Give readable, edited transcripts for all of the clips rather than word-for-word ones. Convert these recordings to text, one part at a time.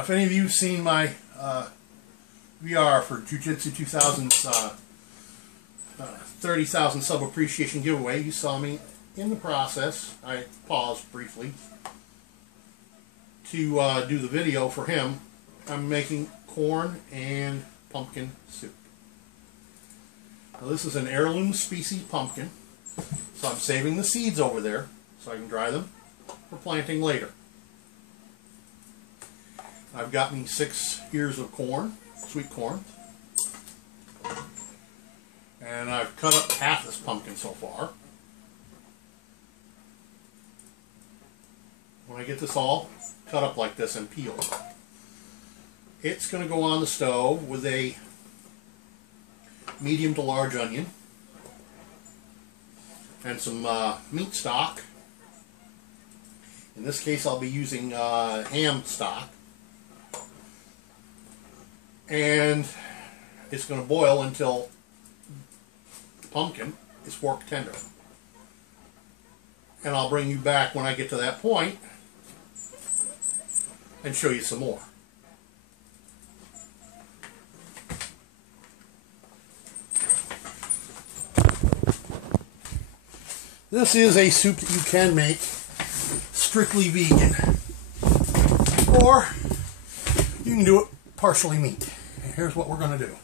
Now, if any of you have seen my VR for Jiu-Jitsu 2000's 30,000 sub appreciation giveaway, you saw me in the process. I paused briefly to do the video for him. I'm making corn and pumpkin soup. Now, this is an heirloom species pumpkin, so I'm saving the seeds over there so I can dry them for planting later. I've got me 6 ears of corn, sweet corn, and I've cut up half this pumpkin so far. When I get this all cut up like this and peeled, it's going to go on the stove with a medium to large onion and some meat stock. In this case, I'll be using ham stock. And it's going to boil until the pumpkin is fork tender. And I'll bring you back when I get to that point and show you some more. This is a soup that you can make strictly vegan, or you can do it partially meat. Here's what we're going to do.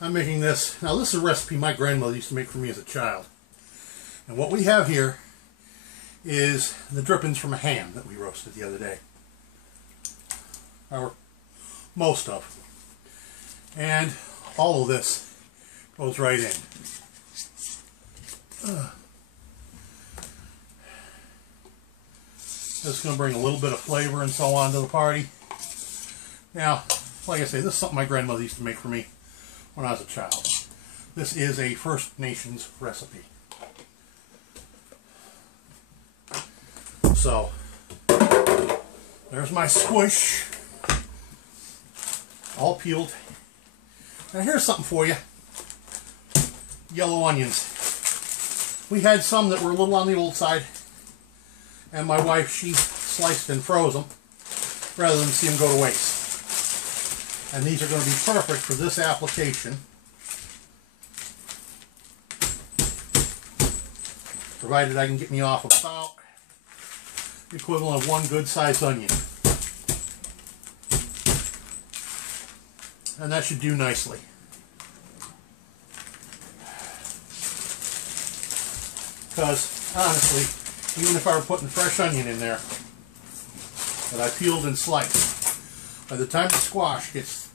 I'm making this. Now, this is a recipe my grandmother used to make for me as a child. And what we have here is the drippings from a ham that we roasted the other day. Or most of. And all of this goes right in. This is going to bring a little bit of flavor and so on to the party. Now, like I say, this is something my grandmother used to make for me when I was a child. This is a First Nations recipe. So, there's my squish, all peeled. Now here's something for you. Yellow onions. We had some that were a little on the old side, and my wife, she sliced and froze them rather than see them go to waste. And these are going to be perfect for this application, provided I can get me off about the equivalent of one good sized onion. And that should do nicely. Because honestly, even if I were putting fresh onion in there that I peeled and sliced, by the time the squash gets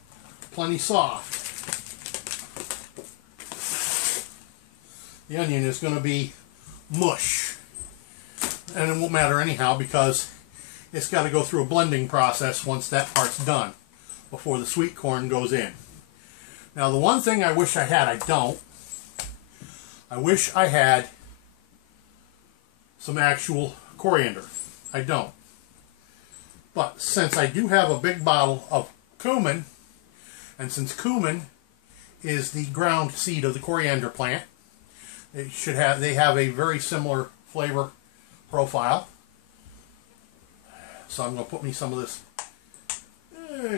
plenty soft, the onion is going to be mush. And it won't matter anyhow, because it's got to go through a blending process once that part's done before the sweet corn goes in. Now, the one thing I wish I had, I don't. I wish I had some actual coriander. I don't. But since I do have a big bottle of cumin, and since cumin is the ground seed of the coriander plant, they have a very similar flavor profile. So I'm going to put me some of this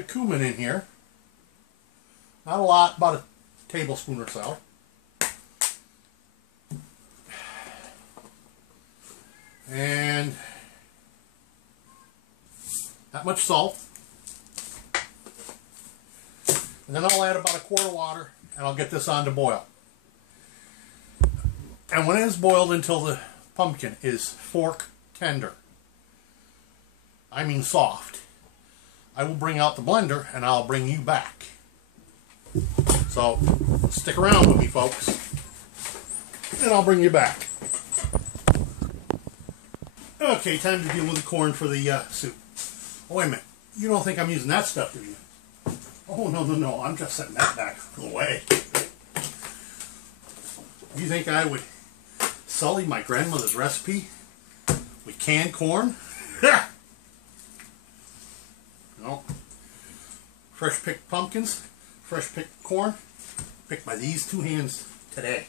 cumin in here. Not a lot, about a tablespoon or so. And not much salt. And then I'll add about a quart of water, and I'll get this on to boil. And when it is boiled until the pumpkin is fork tender, I mean soft, I will bring out the blender and I'll bring you back. So stick around with me, folks, and I'll bring you back. Okay, time to deal with the corn for the soup. Oh, wait a minute. You don't think I'm using that stuff, do you? Oh, no. I'm just setting that back away. You think I would sully my grandmother's recipe with canned corn? No. Fresh picked pumpkins, fresh picked corn, picked by these two hands today.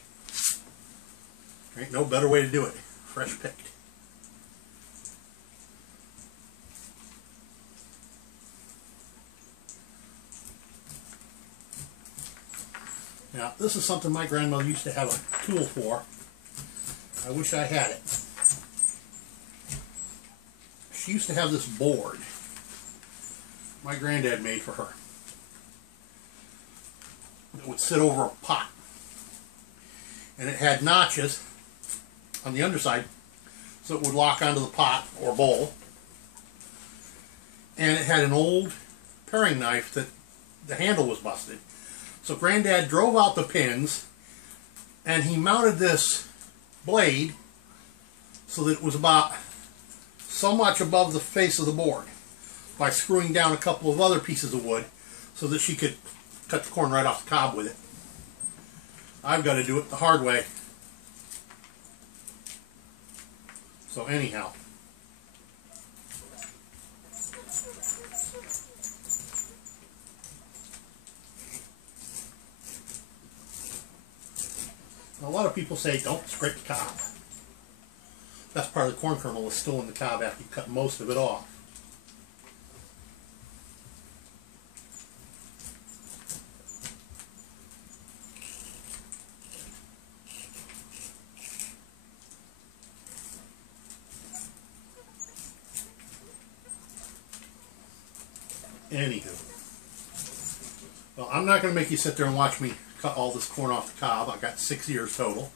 There ain't no better way to do it. Fresh picked. Now, this is something my grandmother used to have a tool for. I wish I had it. She used to have this board my granddad made for her. It would sit over a pot. And it had notches on the underside so it would lock onto the pot or bowl. And it had an old paring knife that the handle was busted. So Granddad drove out the pins and he mounted this blade so that it was about so much above the face of the board by screwing down a couple of other pieces of wood so that she could cut the corn right off the cob with it. I've got to do it the hard way. So anyhow. A lot of people say don't scrape the cob. Best part of the corn kernel is still in the cob after you cut most of it off. Anywho, well, I'm not going to make you sit there and watch me cut all this corn off the cob. I've got 6 ears total.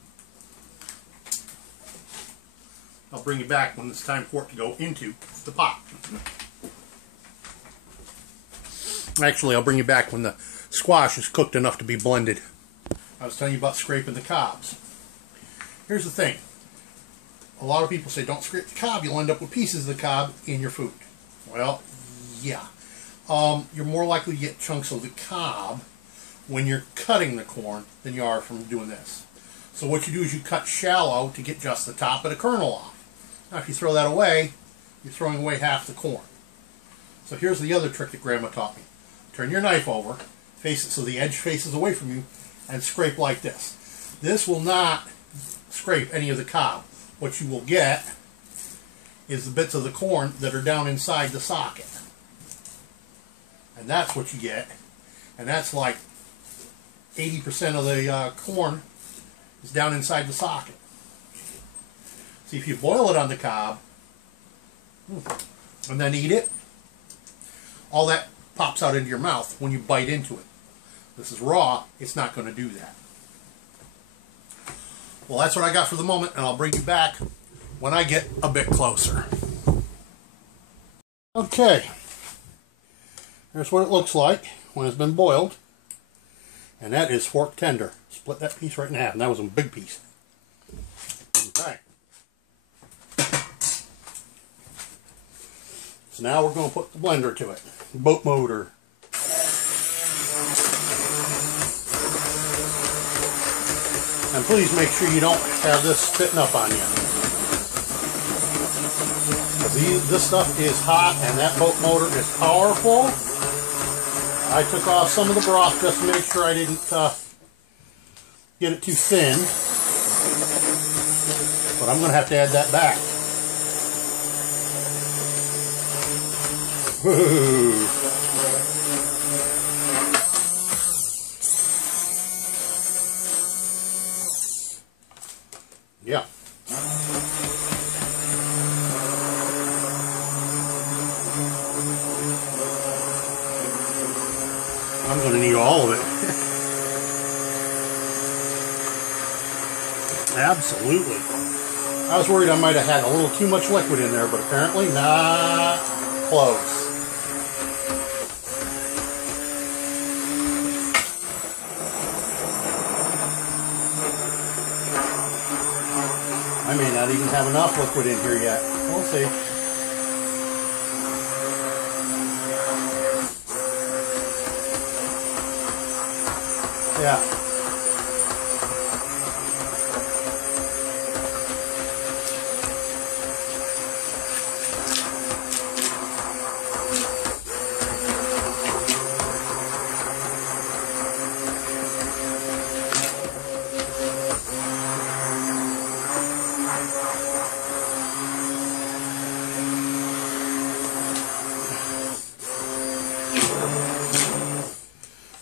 I'll bring you back when it's time for it to go into the pot. Actually, I'll bring you back when the squash is cooked enough to be blended. I was telling you about scraping the cobs. Here's the thing. A lot of people say don't scrape the cob, you'll end up with pieces of the cob in your food. Well, yeah. You're more likely to get chunks of the cob when you're cutting the corn than you are from doing this. So what you do is you cut shallow to get just the top of the kernel off. Now if you throw that away, you're throwing away half the corn. So here's the other trick that Grandma taught me. Turn your knife over, face it so the edge faces away from you, and scrape like this. This will not scrape any of the cob. What you will get is the bits of the corn that are down inside the socket. And that's what you get. And that's like 80% of the corn is down inside the socket. See, if you boil it on the cob and then eat it, all that pops out into your mouth when you bite into it. This is raw, it's not going to do that. Well, that's what I got for the moment, and I'll bring you back when I get a bit closer. Okay. Here's what it looks like when it's been boiled. And that is fork tender. Split that piece right in half. And that was a big piece. Okay. So now we're going to put the blender to it. Boat motor. And please make sure you don't have this spitting up on you. This stuff is hot and that boat motor is powerful. I took off some of the broth just to make sure I didn't get it too thin. But I'm going to have to add that back. Woo. Yeah. I'm going to need all of it. Absolutely. I was worried I might have had a little too much liquid in there, but apparently not close. I may not even have enough liquid in here yet. We'll see. Yeah.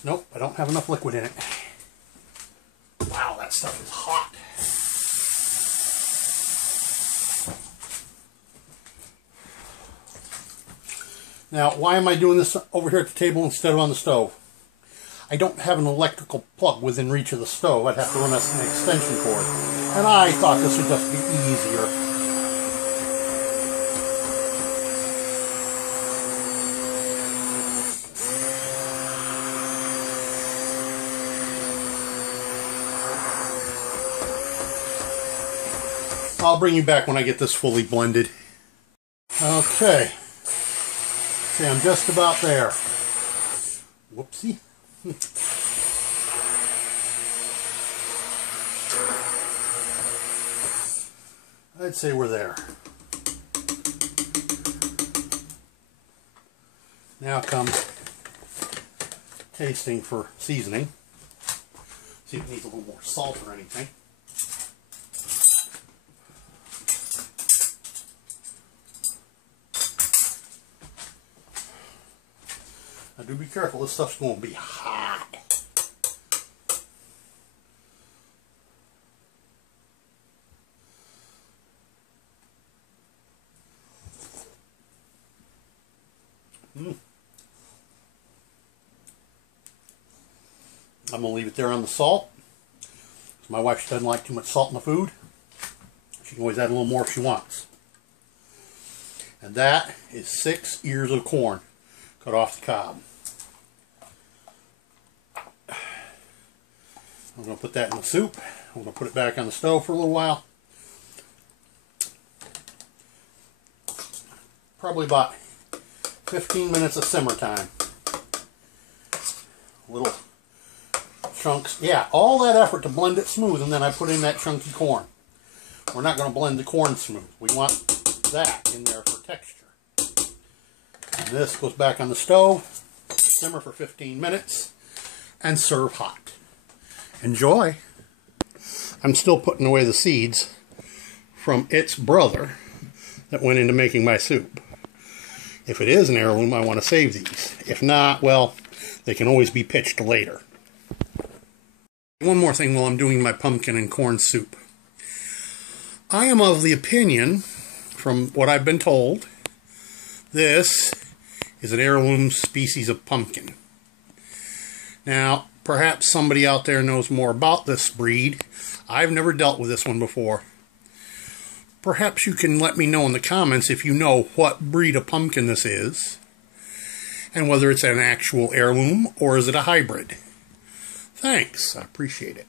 Nope, I don't have enough liquid in it. stuff is hot. Now, why am I doing this over here at the table instead of on the stove? I don't have an electrical plug within reach of the stove. I'd have to run an extension cord. And I thought this would just be easier. I'll bring you back when I get this fully blended. Okay. See, I'm just about there. Whoopsie. I'd say we're there. Now comes tasting for seasoning. See if it needs a little more salt or anything. Now do be careful, this stuff's going to be hot. I'm going to leave it there on the salt. My wife doesn't like too much salt in the food. She can always add a little more if she wants. And that is 6 ears of corn cut off the cob. I'm going to put that in the soup. I'm going to put it back on the stove for a little while. Probably about 15 minutes of simmer time. Little chunks. Yeah, all that effort to blend it smooth, and then I put in that chunky corn. We're not going to blend the corn smooth. We want that in there for texture. And this goes back on the stove, simmer for 15 minutes, and serve hot. Enjoy. I'm still putting away the seeds from its brother that went into making my soup. If it is an heirloom, I want to save these. If not, well, they can always be pitched later. One more thing while I'm doing my pumpkin and corn soup. I am of the opinion, from what I've been told, this is an heirloom species of pumpkin. Now, perhaps somebody out there knows more about this breed. I've never dealt with this one before. Perhaps you can let me know in the comments if you know what breed of pumpkin this is, and whether it's an actual heirloom or is it a hybrid. Thanks, I appreciate it.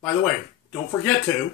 By the way, don't forget to